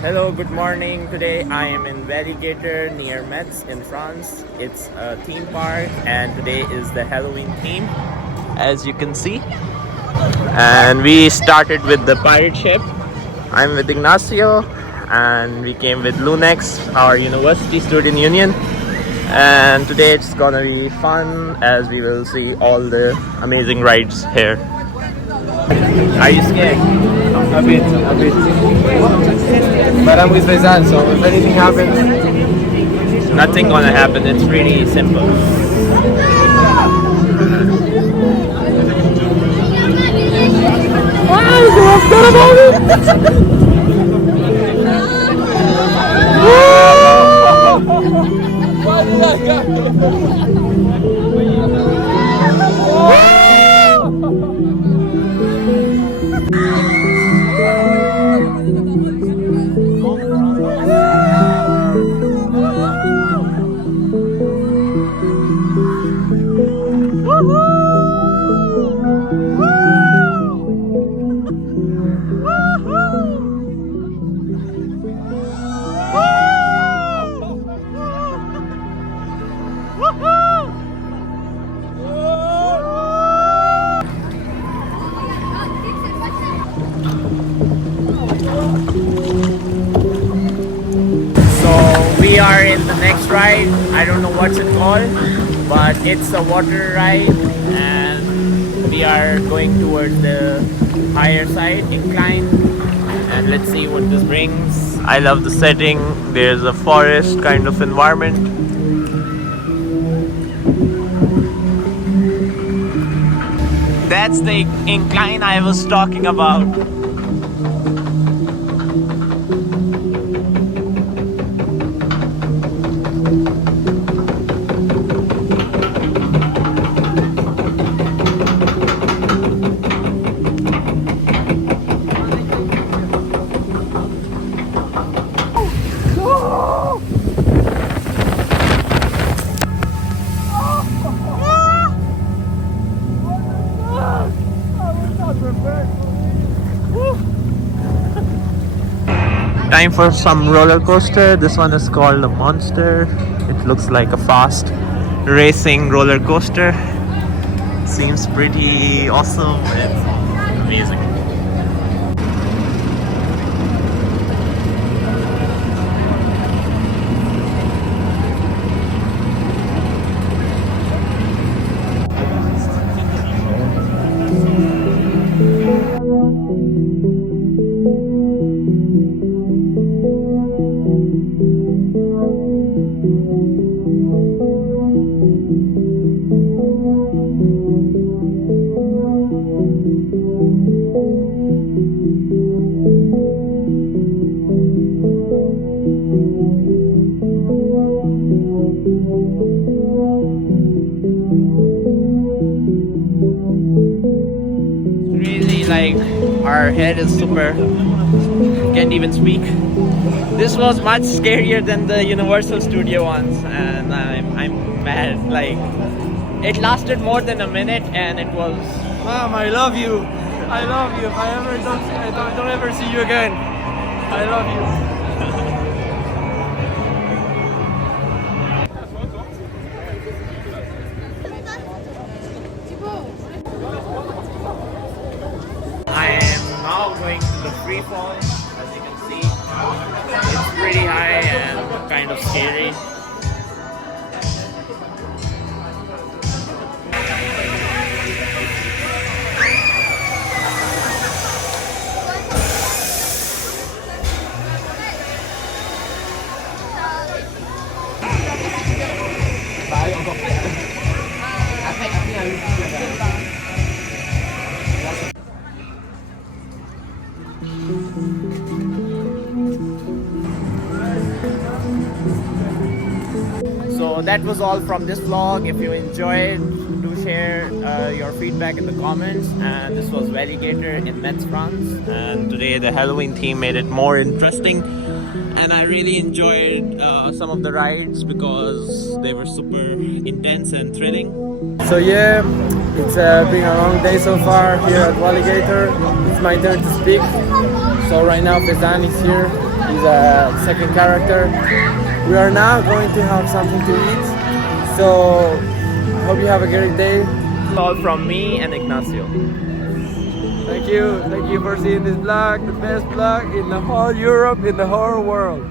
Hello, good morning. Today I am in Walygator near Metz in France. It's a theme park and today is the Halloween theme, as you can see. And we started with the pirate ship. I'm with Ignacio and we came with Lunex, our university student union. And today it's gonna be fun as we will see all the amazing rides here. Are you scared? A bit. But I'm with Faizan, so if anything happens, Nothing gonna happen. It's really simple. We are in the next ride. I don't know what's it called, but it's a water ride and we are going towards the higher side incline, and let's see what this brings. I love the setting. There's a forest kind of environment. That's the incline I was talking about. Time for some roller coaster. This one is called a Monster. It looks like a fast racing roller coaster. Seems pretty awesome and amazing. Like our head is super, can't even speak. This was much scarier than the Universal Studio ones, and I'm mad. Like it lasted more than a minute, and it was. Mom, I love you. I love you. If I ever don't ever see you again, I love you. Now going to the free fall. As you can see, it's pretty high and kind of scary. So that was all from this vlog. If you enjoyed, do share your feedback in the comments. And this was Walygator in Metz, France. And today the Halloween theme made it more interesting. And I really enjoyed some of the rides because they were super intense and thrilling. So yeah, It's been a long day so far here at Walygator. It's my turn to speak. So right now Fezan is here. He's a second character. We are now going to have something to eat. So I hope you have a great day. All from me and Ignacio. Thank you for seeing this vlog, the best vlog in the whole Europe, in the whole world.